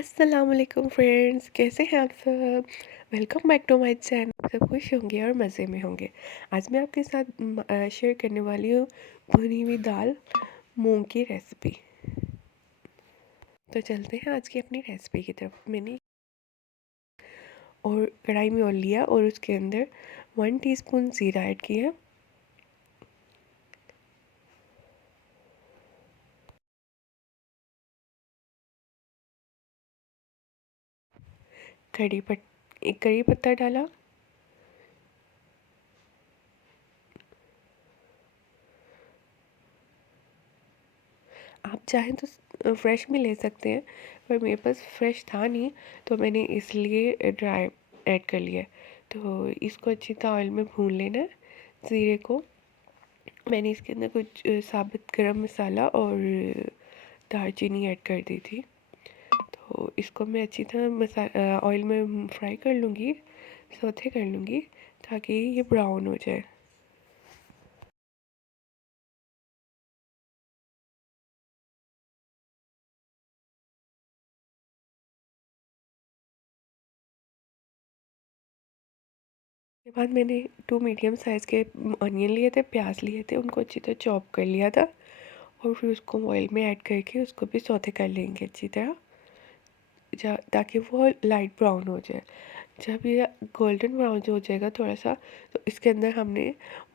अस्सलामुअलैकुम फ्रेंड्स, कैसे हैं आप सब। Welcome back to my channel. सब खुश होंगे और मज़े में होंगे। आज मैं आपके साथ शेयर करने वाली हूँ भुनी हुई दाल मूंग की रेसिपी। तो चलते हैं आज की अपनी रेसिपी की तरफ। मैंने और कढ़ाई में ऑयल लिया और उसके अंदर 1 टीस्पून ज़ीरा ऐड किया। एक कड़ी पत्ता डाला। आप चाहें तो फ्रेश भी ले सकते हैं, पर मेरे पास फ्रेश था नहीं, तो मैंने इसलिए ड्राई ऐड कर लिया। तो इसको अच्छी तरह ऑयल में भून लेना है ज़ीरे को। मैंने इसके अंदर कुछ साबुत गरम मसाला और दालचीनी ऐड कर दी थी। तो इसको मैं अच्छी तरह ऑयल में फ्राई कर लूँगी, सौते कर लूँगी, ताकि ये ब्राउन हो जाए। उसके बाद मैंने 2 मीडियम साइज़ के अनियन लिए थे, प्याज लिए थे, उनको अच्छी तरह चॉप कर लिया था। और फिर उसको ऑयल में ऐड करके उसको भी सौते कर लेंगे अच्छी तरह, ताकि वो लाइट ब्राउन हो जाए। जब ये गोल्डन ब्राउन जो हो जाएगा थोड़ा सा, तो इसके अंदर हमने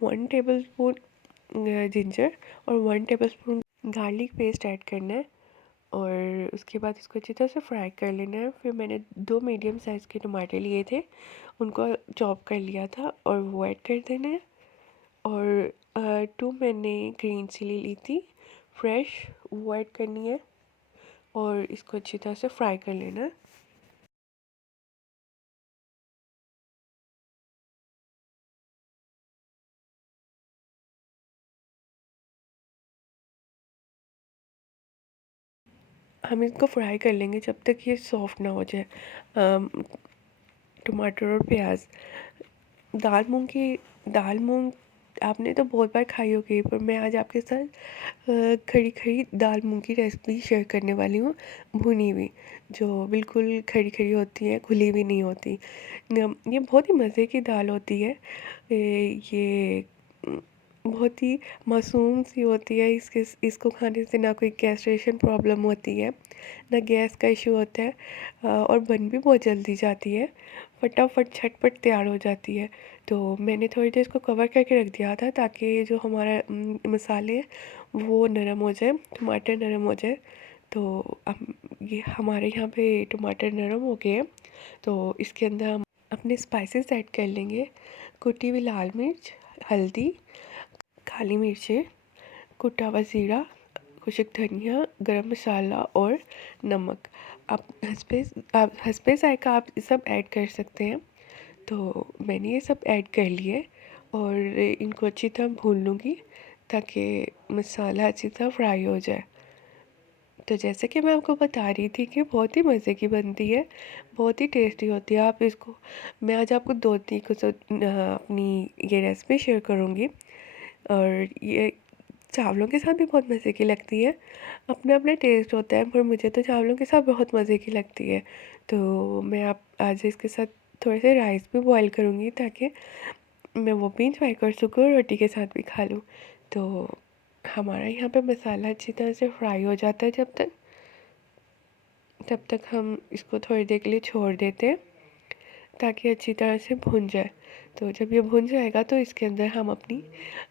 1 टेबल स्पून जिंजर और 1 table spoon garlic paste add करना है। और उसके बाद इसको अच्छी तरह से फ्राई कर लेना है। फिर मैंने 2 मीडियम साइज़ के टमाटर लिए थे, उनको चॉप कर लिया था और वो ऐड कर देना है। और 2 मैंने ग्रीन चिली ली थी फ्रेश, वो ऐड करनी है और इसको अच्छी तरह से फ्राई कर लेना है। हम इसको फ्राई कर लेंगे जब तक ये सॉफ्ट ना हो जाए। अम, टमाटर और प्याज। दाल मूंग आपने तो बहुत बार खाई होगी, पर मैं आज आपके साथ खड़ी खड़ी दाल मूंग की रेसिपी शेयर करने वाली हूँ। भुनी हुई, जो बिल्कुल खड़ी खड़ी होती है, खुली हुई नहीं होती। ये बहुत ही मज़े की दाल होती है। ये बहुत ही मासूम सी होती है। इसको खाने से ना कोई गैस्ट्रेशन प्रॉब्लम होती है, ना गैस का इशू होता है। और बन भी बहुत जल्दी जाती है, फटाफट झटपट तैयार हो जाती है। तो मैंने थोड़ी देर इसको कवर करके रख दिया था, ताकि जो हमारा मसाले हैं वो नरम हो जाए, टमाटर नरम हो जाए। तो अब ये हमारे यहाँ पे टमाटर नरम हो गए हैं। तो इसके अंदर हम अपने स्पाइसेस ऐड कर लेंगे। कुटी हुई लाल मिर्च, हल्दी, काली मिर्चें, कुटा हुआ ज़ीरा, खुशक धनिया, गरम मसाला और नमक। आप हंसपे जायका आप ये सब ऐड कर सकते हैं। तो मैंने ये सब ऐड कर लिए और इनको अच्छी तरह भून लूँगी, ताकि मसाला अच्छी तरह फ्राई हो जाए। तो जैसे कि मैं आपको बता रही थी कि बहुत ही मज़े की बनती है, बहुत ही टेस्टी होती है। आप इसको मैं आज आपको 2 कुछ अपनी ये रेसिपी शेयर करूँगी। और ये चावलों के साथ भी बहुत मज़े की लगती है। अपना अपना टेस्ट होता है, पर मुझे तो चावलों के साथ बहुत मज़े की लगती है। तो मैं आप आज इसके साथ थोड़े से राइस भी बॉईल करूँगी, ताकि मैं वो भी इंजॉय कर सकूँ और रोटी के साथ भी खा लूँ। तो हमारा यहाँ पे मसाला अच्छी तरह से फ्राई हो जाता है। तब तक हम इसको थोड़ी देर के लिए छोड़ देते हैं, ताकि अच्छी तरह से भुन जाए। तो जब ये भुन जाएगा, तो इसके अंदर हम अपनी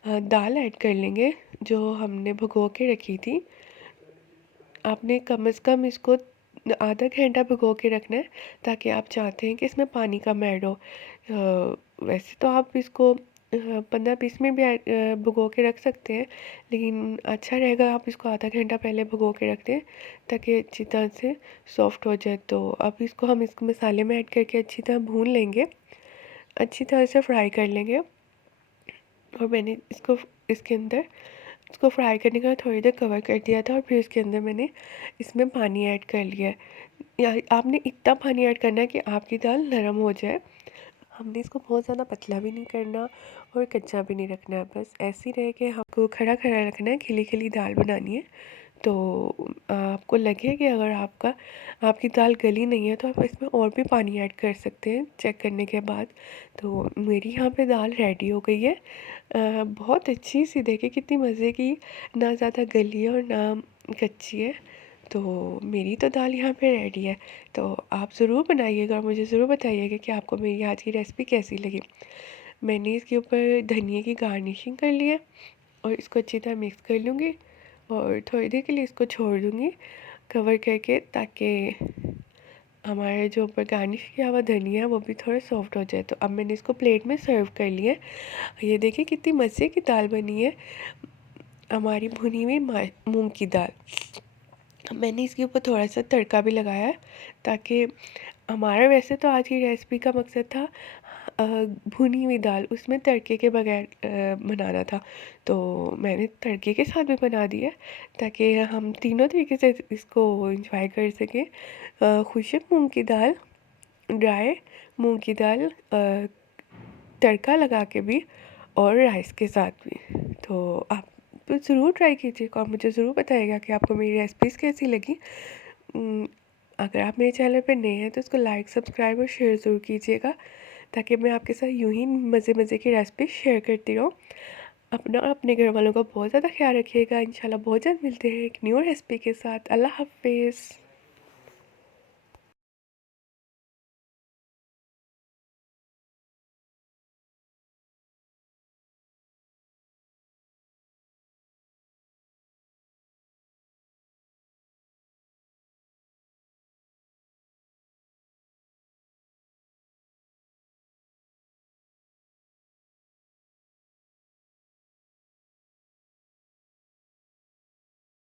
दाल ऐड कर लेंगे, जो हमने भिगो के रखी थी। आपने कम से कम इसको आधा घंटा भिगो के रखना है, ताकि आप चाहते हैं कि इसमें पानी कम ऐड हो। वैसे तो आप इसको 15-20 मिनट भी भिगो के रख सकते हैं, लेकिन अच्छा रहेगा आप इसको आधा घंटा पहले भिगो के रख दें, ताकि अच्छी तरह से सॉफ्ट हो जाए। तो अब इसको हम इस मसाले में ऐड करके अच्छी तरह भून लेंगे, अच्छी तरह से फ्राई कर लेंगे। और मैंने इसके अंदर इसको फ्राई करने के बाद थोड़ी देर कवर कर दिया था, और फिर इसके अंदर मैंने इसमें पानी ऐड कर लिया है। आपने इतना पानी ऐड करना है कि आपकी दाल नरम हो जाए। हमने इसको बहुत ज़्यादा पतला भी नहीं करना और कच्चा भी नहीं रखना है, बस ऐसे ही रहे कि हमको खड़ा खड़ा रखना है, खिली खिली दाल बनानी है। तो आपको लगे कि अगर आपकी दाल गली नहीं है तो आप इसमें और भी पानी ऐड कर सकते हैं चेक करने के बाद। तो मेरी यहाँ पे दाल रेडी हो गई है। बहुत अच्छी सी, देखिए कितनी मज़े की, ना ज़्यादा गली है और ना कच्ची है। तो मेरी तो दाल यहाँ पे रेडी है। तो आप ज़रूर बनाइएगा और मुझे ज़रूर बताइएगा कि आपको मेरी आज की रेसिपी कैसी लगी। मैंने इसके ऊपर धनिए की गार्निशिंग कर ली है और इसको अच्छी तरह मिक्स कर लूँगी और थोड़ी देर के लिए इसको छोड़ दूँगी कवर करके, ताकि हमारे जो ऊपर गार्निश किया हुआ धनिया है वो भी थोड़ा सॉफ्ट हो जाए। तो अब मैंने इसको प्लेट में सर्व कर लिया है। ये देखिए कितनी मज़े की दाल बनी है, हमारी भुनी हुई मूंग की दाल। मैंने इसके ऊपर थोड़ा सा तड़का भी लगाया है, ताकि हमारा, वैसे तो आज की रेसिपी का मकसद था अ, भुनी हुई दाल, उसमें तड़के के बगैर बनाना था। तो मैंने तड़के के साथ भी बना दिया ताकि हम तीनों तरीके से इसको इंजॉय कर सकें। खुशक मूंग की दाल, ड्राई मूंग की दाल, तड़का लगा के भी, और राइस के साथ भी। तो आप ज़रूर ट्राई कीजिएगा और मुझे ज़रूर बताइएगा कि आपको मेरी रेसिपीज़ कैसी लगी। उम, अगर आप मेरे चैनल पे नए हैं तो इसको लाइक, सब्सक्राइब और शेयर ज़रूर कीजिएगा, ताकि मैं आपके साथ यूँ ही मज़े मज़े की रेसिपी शेयर करती रहूँ। अपना और अपने घर वालों का बहुत ज़्यादा ख्याल रखिएगा। इंशाल्लाह बहुत जल्द मिलते हैं एक न्यू रेसिपी के साथ। अल्लाह हाफ़िज़।